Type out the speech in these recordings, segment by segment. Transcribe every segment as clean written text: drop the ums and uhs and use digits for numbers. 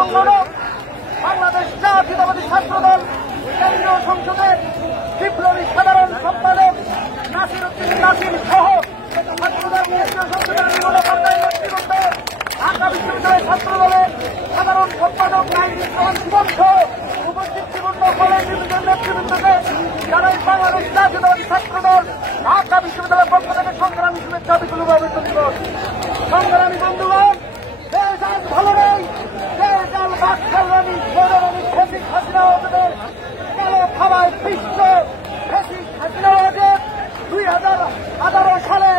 সংগঠক বাংলাদেশ জাতীয়তাবাদী ছাত্রদল কেন্দ্রীয় সংসদের বিপ্লবী সাধারণ সম্পাদক নাসির উদ্দিন নাসির সহ ছাত্রদল কেন্দ্রীয় সংসদের বিভিন্ন পর্যায়ের নেতৃবৃন্দ, ঢাকা বিশ্ববিদ্যালয় ছাত্রদলের সাধারণ সম্পাদক নাইম ইসলাম জীবন সহ উপস্থিত বিভিন্ন কলেজ বিভিন্ন নেতৃবৃন্দকে জানাই বাংলাদেশ জাতীয়তাবাদী ছাত্রদল ঢাকা বিশ্ববিদ্যালয়ের পক্ষ থেকে সংগ্রামী শুভেচ্ছা বিপ্লবী অভিনন্দন দিবস। সংগ্রামী বন্ধুগণ, দেশ আজ ভালো নেই। দেশ আল বাকশালী সৌররানী ফেসিক হাসিনা ওদের কালো খাওয়ায় বিশ্ব ফেসিক হাসিনা ওদের 2011 সালে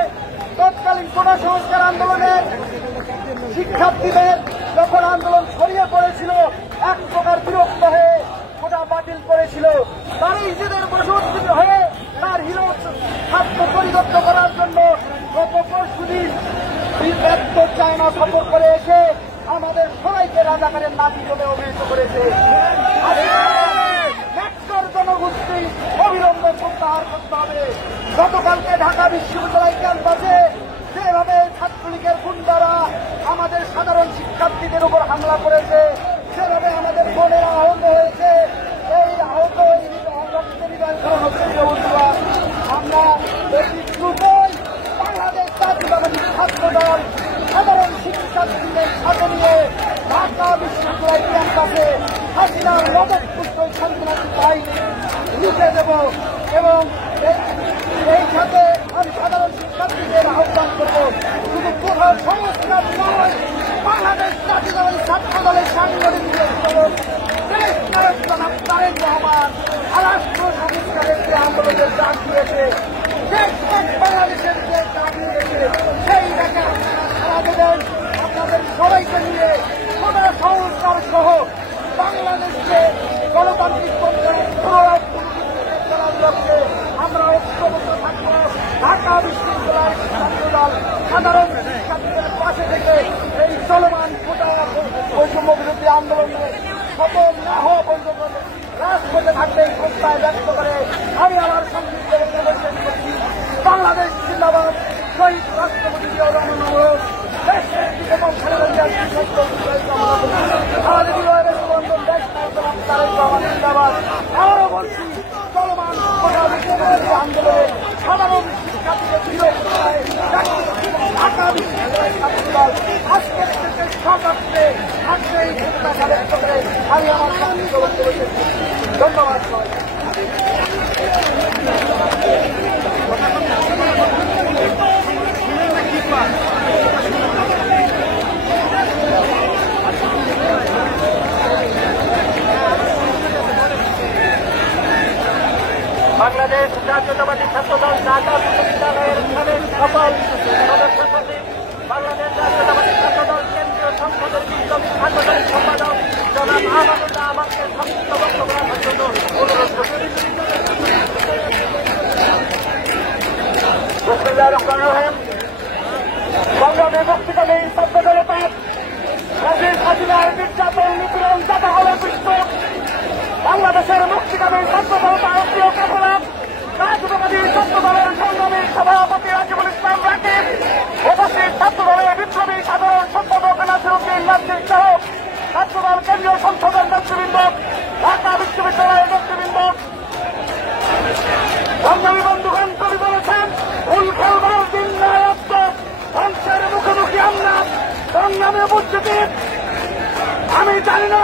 তৎকালীন কোটা সংস্কার আন্দোলনের শিক্ষার্থীদের যখন আন্দোলন ছড়িয়ে পড়েছিল, এক প্রকার বিরক্ত হয়ে কোটা বাতিল করেছিল। তার নিজেদের বশবর্তী হয়ে তার হিরো ছাত্র পরিবর্তন করার জন্য গত পরশুদিন ব্যর্থ চায়না সফর করে এসে আমাদের সবাইকে রাজাকারের নাতি বলে অভিহিত করেছে। জনগোষ্ঠী অবিলম্বে প্রত্যাহার করতে হবে। গতকালকে ঢাকা বিশ্ববিদ্যালয় ক্যাম্পাসে যেভাবে ছাত্রলীগের গুন্ডারা আমাদের সাধারণ শিক্ষার্থীদের উপর হামলা করেছে, যেভাবে আমাদের বোনেরা আহত হয়েছে, এই আহত আমরা বাংলাদেশ জাতীয়তাবাদী ছাত্রদল সাধারণ শিক্ষার্থীদের সাথে নিয়ে ঢাকা বিশ্ববিদ্যালয় ক্যাম্পাসে হাসিনার মদতপুষ্ট শান্তিনাথী বাহিনী লিখে দেব এবং এই সাথে আমি সাধারণ শিক্ষার্থীদের আহ্বান করব, শুধু কোথাও সংস্কার নয়, বাংলাদেশ জাতীয়তাবাদী ছাত্রদলের সাংগঠনিক দেশ নায়ক জনাব তারেক রহমান রাষ্ট্র সংস্কারের যে আন্দোলনের ডাক দিয়েছে, দেশ বাংলাদেশের যে ডাক দিয়েছে, সেই ডাকে সারা দেবেন। আপনাদের সবাইকে নিয়ে কোটা সংস্কার সহ বাংলাদেশকে গণতান্ত্রিক পর্যায়ে আমরা ঐক্যবদ্ধ থাকব। ঢাকা বিশ্ববিদ্যালয়ের ছাত্রদল সাধারণ শিক্ষার্থীদের পাশে থেকে এই চলমান কোটা বৈষম্য বিরোধী আন্দোলনে সফল না হওয়া পর্যন্ত রাজপথে থাকতে এই প্রস্তাব ব্যক্ত করে আমি আমার সংক্ষিপ্ত প্রদর্শন করছি। বাংলাদেশ জিন্দাবাদ। শহীদ রাষ্ট্রপতি জিয়াউর রহমান দেশ এবং আমাদের বিজয়ের সুবন্ধন দেশ তারেক রহমান জিন্দাবাদ। আবারও বলছি, চলমান কোটা বিশ্ববিদ্যালয় আন্দোলনে সাধারণ শিক্ষার্থীদের বিরোধ ঢাকা বিশ্ববিদ্যালয় ছাত্রদল আজকের থেকে সকালে আজকে এই প্রত্যাশা ব্যক্ত করে আমি আমার সংক্ষিপ্ত বক্তব্য শেষ করছি। ধন্যবাদ। বাংলাদেশ জাতীয়তাবাদী ছাত্রদল ঢাকা বিশ্ববিদ্যালয়ের সাবেক সফল সদস্য সচিব, বাংলাদেশ জাতীয়তাবাদী ছাত্রদল কেন্দ্রীয় সংসদের বিপ্লবী ছাত্রদলের সম্পাদক জনাব আমানুল্লাহ আমাকে সংক্ষিপ্ত বক্তব্য রাখার জন্য অনুরোধ করছি। সংগ্রামে মুক্তিকামী ছাত্রদলতা হাসিনার নির্যাতন নিপীড়ন যাতা হলে বিশ্ব বাংলাদেশের মুক্তিকামী ছাত্রদলতা প্রিয় কাফেলা জাতীয়তাবাদী ছাত্রদলের সংগ্রামী সভাপতি রাকিবুল ইসলাম রাকিব, উপস্থিত ছাত্রদলের বিপ্লবী সাধারণ সম্পাদক নাসির উদ্দিন নাসির সহ ছাত্রদল কেন্দ্রীয় সংসদের নেতৃবৃন্দ, ঢাকা বিশ্ববিদ্যালয়ের নেতৃবৃন্দ, সংগ্রামী বন্ধুগণ, কবি বলেছেন ভুল খেলবার দিন নয় অস্ত, ধ্বংসের মুখোমুখি আমরা সংগ্রামে উপস্থিতি। আমি জানি না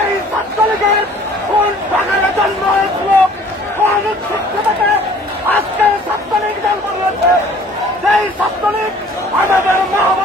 এই ছাত্রলীগের কোন বাগানে জন্ম হয়েছিল, কোন উচ্ছিষ্ট থেকে আজকে ছাত্রলীগ জন্ম হয়েছে। সেই ছাত্রলীগ আমাদের মহামারী